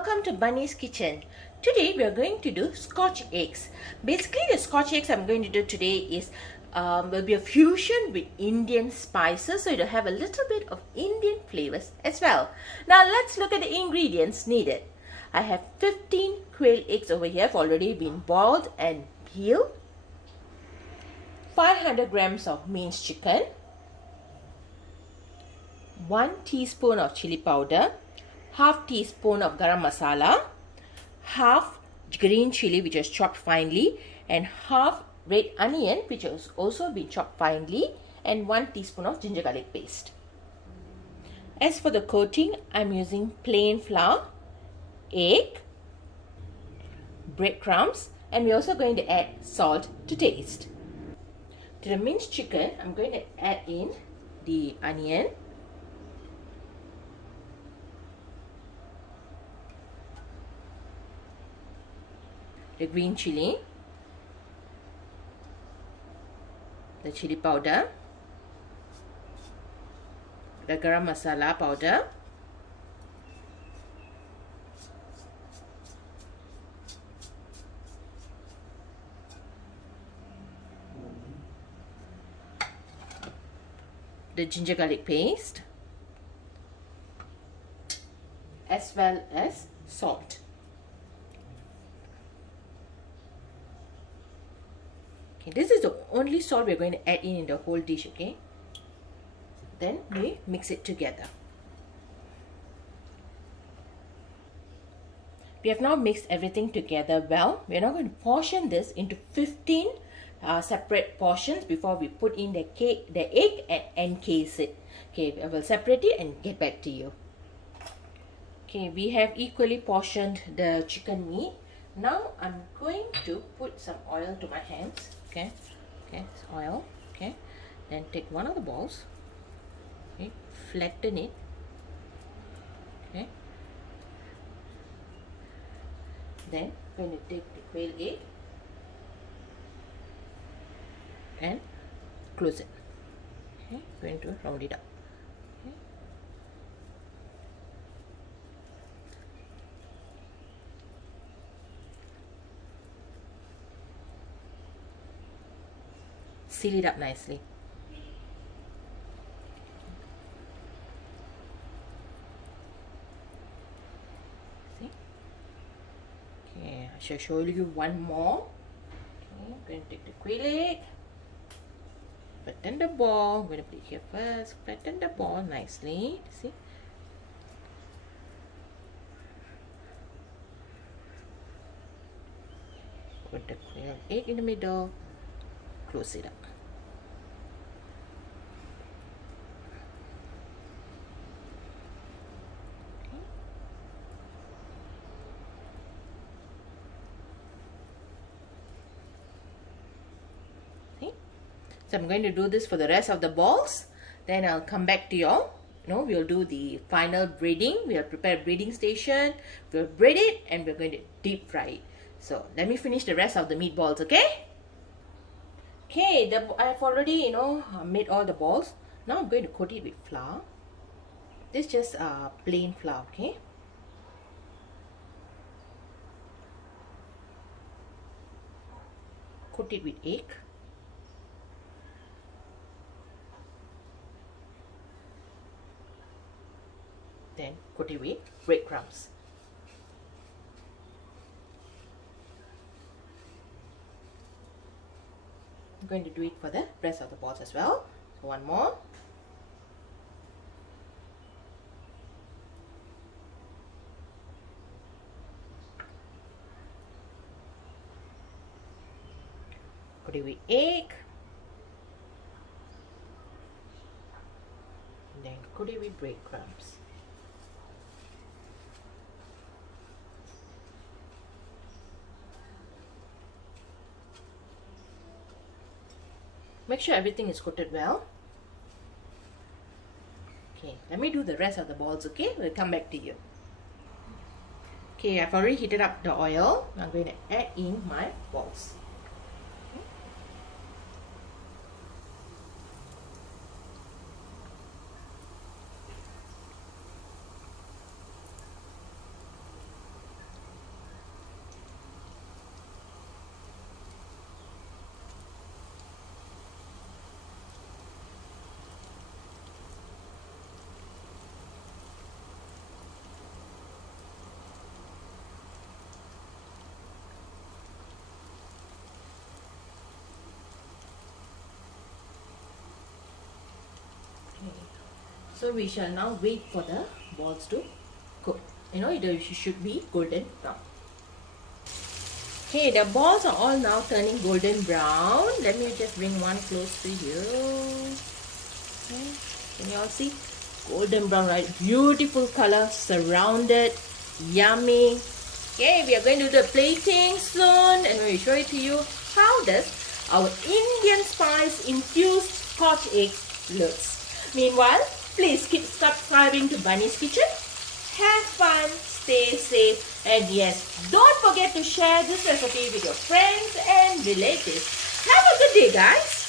welcome to Bunny's Kitchen. Today we are going to do Scotch eggs. Basically the Scotch eggs I'm going to do today is will be a fusion with Indian spices, so it'll have a little bit of Indian flavors as well. Now let's look at the ingredients needed. I have 15 quail eggs over here, have already been boiled and peeled. 500 grams of minced chicken, 1 teaspoon of chili powder, half teaspoon of garam masala, half green chili which is chopped finely, and half red onion which has also been chopped finely, and 1 teaspoon of ginger garlic paste. As for the coating, I'm using plain flour, egg, breadcrumbs, and we're also going to add salt to taste. To the minced chicken, I'm going to add in the onion, the green chili, the chili powder, the garam masala powder, the ginger garlic paste, as well as salt. Okay, this is the only salt we're going to add in the whole dish, okay? Then we mix it together. We have now mixed everything together well. We're now going to portion this into 15 separate portions before we put in the egg and encase it. Okay, I will separate it and get back to you. Okay, we have equally portioned the chicken meat. Now I'm going to put some oil to my hands. Okay, it's oil. Okay, then take one of the balls. Okay, flatten it. Okay, then I'm going to take the quail egg and close it. Okay, going to round it up. Okay. Seal it up nicely. See? Okay, I shall show you one more. Okay, I'm going to take the quail egg, flatten the ball. I'm going to put it here first. Flatten the ball nicely. See? Put the quail egg in the middle. Close it up. Okay. See? So I'm going to do this for the rest of the balls. Then I'll come back to you all. We'll do the final breading. We'll prepare a breading station. We'll bread it and we're going to deep fry it. So let me finish the rest of the meatballs, okay? Okay, I've already, made all the balls. Now I'm going to coat it with flour. This is just plain flour, okay? Coat it with egg. Then coat it with breadcrumbs. I'm going to do it for the rest of the balls as well. So one more. Put it with egg. And then coat it with breadcrumbs. Make sure everything is coated well. Okay, let me do the rest of the balls, okay? We'll come back to you. Okay, I've already heated up the oil. I'm going to add in my balls. So we shall now wait for the balls to cook. You know, it should be golden brown. Okay, the balls are all now turning golden brown. Let me just bring one close to you. Okay. Can you all see? Golden brown, right? Beautiful color, surrounded, yummy. Okay, we are going to do the plating soon and we will show it to you how does our Indian spice infused Scotch egg looks. Meanwhile, please keep subscribing to Bunny's Kitchen. Have fun, stay safe, and yes, don't forget to share this recipe with your friends and relatives. Have a good day, guys.